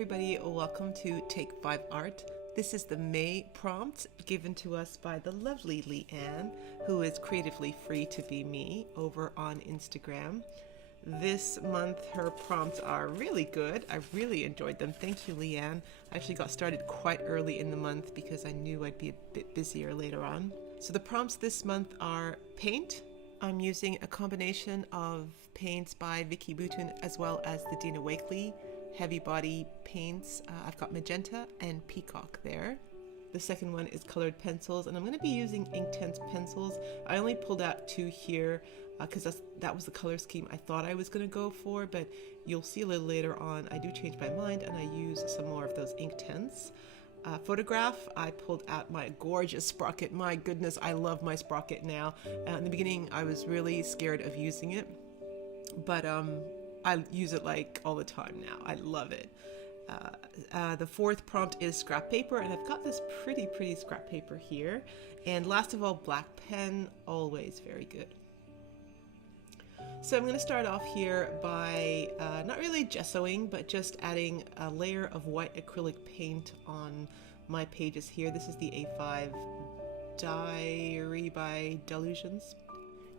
everybody, welcome to Take 5 Art. This is the May prompt given to us by the lovely Leanne, who is creatively free to be me over on Instagram. This month her prompts are really good. I really enjoyed them. Thank you, Leanne. I actually got started quite early in the month because I knew I'd be a bit busier later on. So the prompts this month are paint. I'm using a combination of paints by Vicki Boutin as well as the Dina Wakley heavy body paints. I've got magenta and peacock there. The second one is colored pencils, and I'm going to be using Inktense pencils. I only pulled out 2 here because that was the color scheme I thought I was going to go for, but you'll see a little later on I do change my mind and I use some more of those Inktense. Photograph, I pulled out my gorgeous sprocket. My goodness, I love my sprocket now. In the beginning I was really scared of using it, but I use it like all the time now. I love it. The fourth prompt is scrap paper, and I've got this pretty scrap paper here. And last of all, black pen, always very good. So I'm going to start off here by not really gessoing, but just adding a layer of white acrylic paint on my pages here. This is the A5 Diary by Delusions.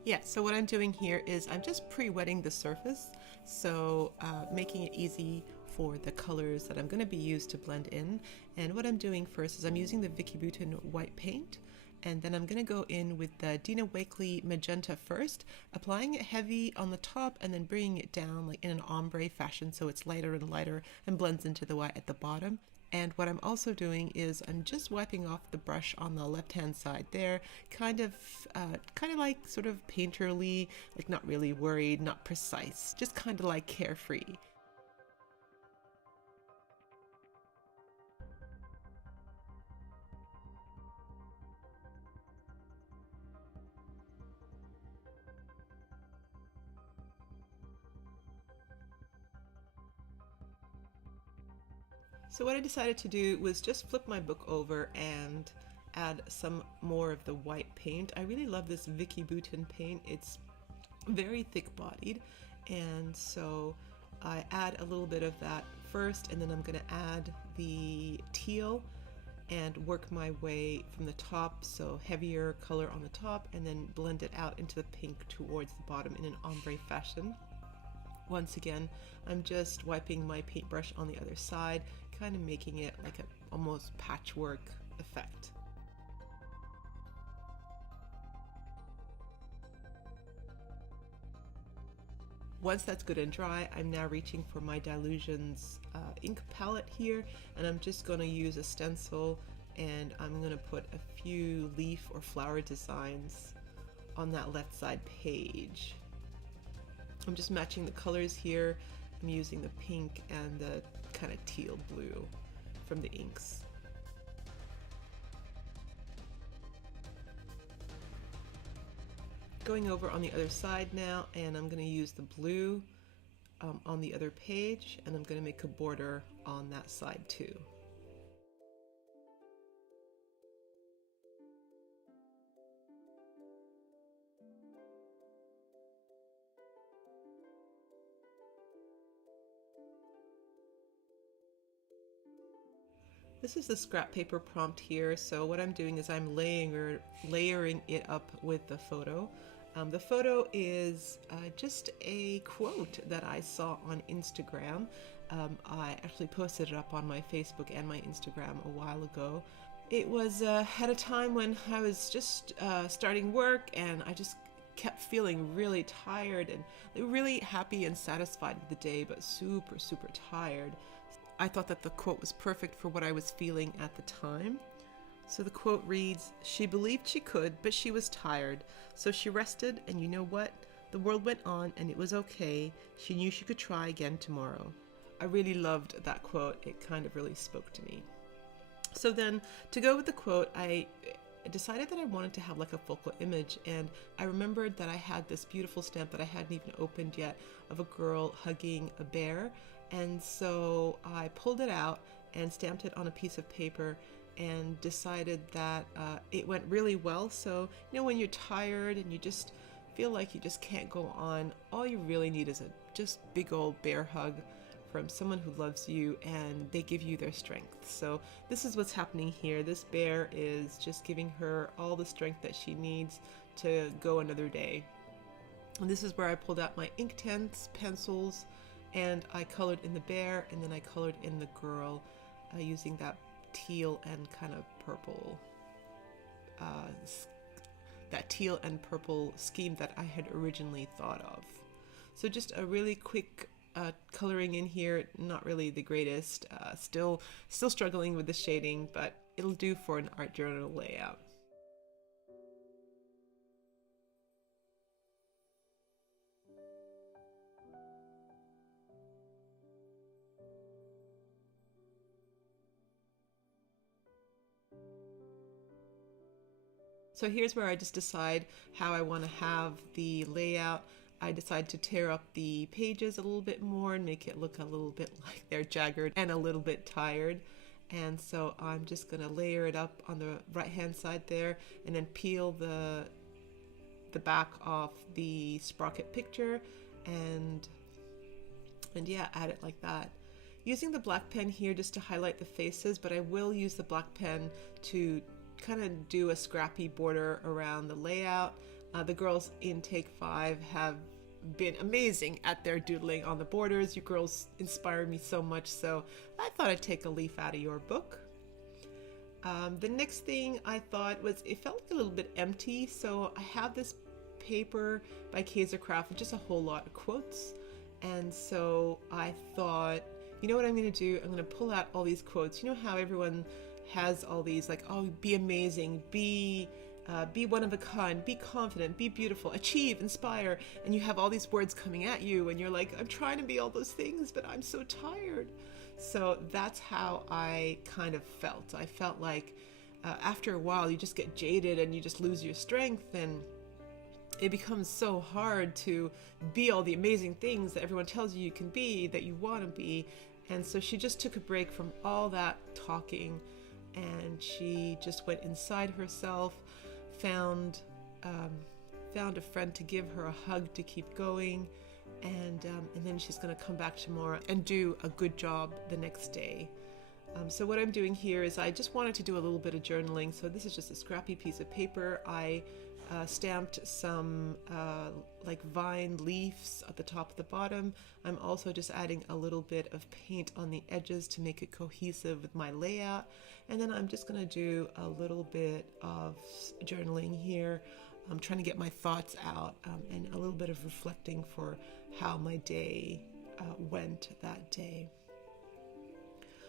Yeah, so what I'm doing here is I'm just pre-wetting the surface, so making it easy for the colors that I'm going to be used to blend in. And what I'm doing first is I'm using the Vicki Boutin white paint, and then I'm going to go in with the Dina Wakley magenta first, applying it heavy on the top and then bringing it down like in an ombre fashion so it's lighter and lighter and blends into the white at the bottom. And what I'm also doing is I'm just wiping off the brush on the left hand side there, kind of like sort of painterly, like not really worried, not precise, just kind of like carefree. So what I decided to do was just flip my book over and add some more of the white paint. I really love this Vicki Boutin paint. It's very thick bodied, and so I add a little bit of that first, and then I'm going to add the teal and work my way from the top, so heavier color on the top, and then blend it out into the pink towards the bottom in an ombre fashion. Once again, I'm just wiping my paintbrush on the other side, kind of making it like an almost patchwork effect. Once that's good and dry, I'm now reaching for my Delusions ink palette here, and I'm just going to use a stencil, and I'm going to put a few leaf or flower designs on that left side page. I'm just matching the colors here. I'm using the pink and the kind of teal blue from the inks. Going over on the other side now, and I'm going to use the blue on the other page, and I'm going to make a border on that side too. This is the scrap paper prompt here, so what I'm doing is I'm layering it up with the photo. The photo is just a quote that I saw on Instagram. I actually posted it up on my Facebook and my Instagram a while ago. It was at a time when I was just starting work, and I just kept feeling really tired and really happy and satisfied with the day, but super tired. I thought that the quote was perfect for what I was feeling at the time. So the quote reads, "She believed she could, but she was tired. So she rested, and you know what? The world went on, and it was okay. She knew she could try again tomorrow." I really loved that quote. It kind of really spoke to me. So then, to go with the quote, I decided that I wanted to have like a focal image, and I remembered that I had this beautiful stamp that I hadn't even opened yet of a girl hugging a bear. And so I pulled it out and stamped it on a piece of paper and decided that it went really well. So, you know, when you're tired and you just feel like you just can't go on, all you really need is a just big old bear hug from someone who loves you, and they give you their strength. So this is what's happening here. This bear is just giving her all the strength that she needs to go another day. And this is where I pulled out my Inktense pencils, and I colored in the bear, and then I colored in the girl using that teal and kind of purple scheme that I had originally thought of. So just a really quick coloring in here, not really the greatest, still struggling with the shading, but it'll do for an art journal layout. So here's where I just decide how I want to have the layout. I decide to tear up the pages a little bit more and make it look a little bit like they're jagged and a little bit tired. And so I'm just going to layer it up on the right hand side there, and then peel the back off the sprocket picture and yeah, add it like that. Using the black pen here just to highlight the faces, but I will use the black pen to kind of do a scrappy border around the layout. The girls in Take 5 have been amazing at their doodling on the borders. You girls inspire me so much, so I thought I'd take a leaf out of your book. The next thing I thought was, it felt like a little bit empty, so I have this paper by Kaisercraft with just a whole lot of quotes, and so I thought, you know what I'm going to do? I'm going to pull out all these quotes. You know how everyone has all these, like, oh, be amazing, be one of a kind, be confident, be beautiful, achieve, inspire, and you have all these words coming at you, and you're like, I'm trying to be all those things, but I'm so tired. So that's how I kind of felt. I felt like after a while you just get jaded and you just lose your strength, and it becomes so hard to be all the amazing things that everyone tells you you can be, that you want to be. And so she just took a break from all that talking, and she just went inside herself, found a friend to give her a hug to keep going, and then she's going to come back tomorrow and do a good job the next day. So what I'm doing here is I just wanted to do a little bit of journaling. So this is just a scrappy piece of paper. I stamped some like vine leaves at the top of the bottom. I'm also just adding a little bit of paint on the edges to make it cohesive with my layout. And then I'm just going to do a little bit of journaling here. I'm trying to get my thoughts out and a little bit of reflecting for how my day went that day.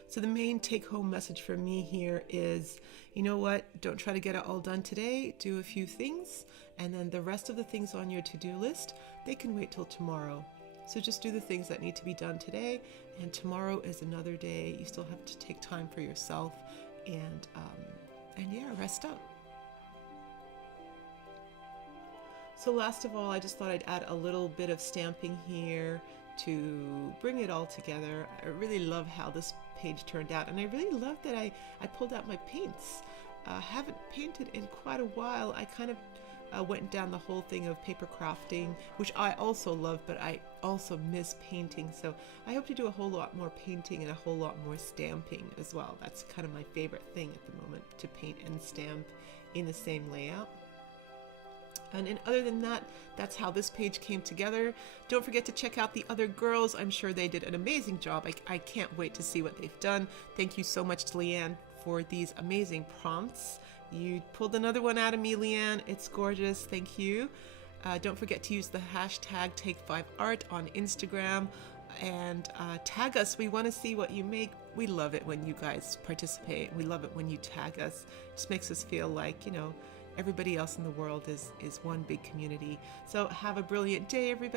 So the main take-home message for me here is, you know what, don't try to get it all done today. Do a few things, and then the rest of the things on your to-do list, they can wait till tomorrow. So just do the things that need to be done today, and tomorrow is another day. You still have to take time for yourself, and yeah, rest up. So last of all, I just thought I'd add a little bit of stamping here to bring it all together. I really love how this page turned out, and I really love that I pulled out my paints. Haven't painted in quite a while. I kind of went down the whole thing of paper crafting, which I also love, but I also miss painting. So I hope to do a whole lot more painting and a whole lot more stamping as well. That's kind of my favorite thing at the moment, to paint and stamp in the same layout. And other than that, that's how this page came together. Don't forget to check out the other girls. I'm sure they did an amazing job. I can't wait to see what they've done. Thank you so much to Leanne for these amazing prompts. You pulled another one out of me, Leanne. It's gorgeous. Thank you. Don't forget to use the hashtag Take5Art on Instagram and tag us. We want to see what you make. We love it when you guys participate. We love it when you tag us. It just makes us feel like, you know, everybody else in the world is one big community. So have a brilliant day, everybody.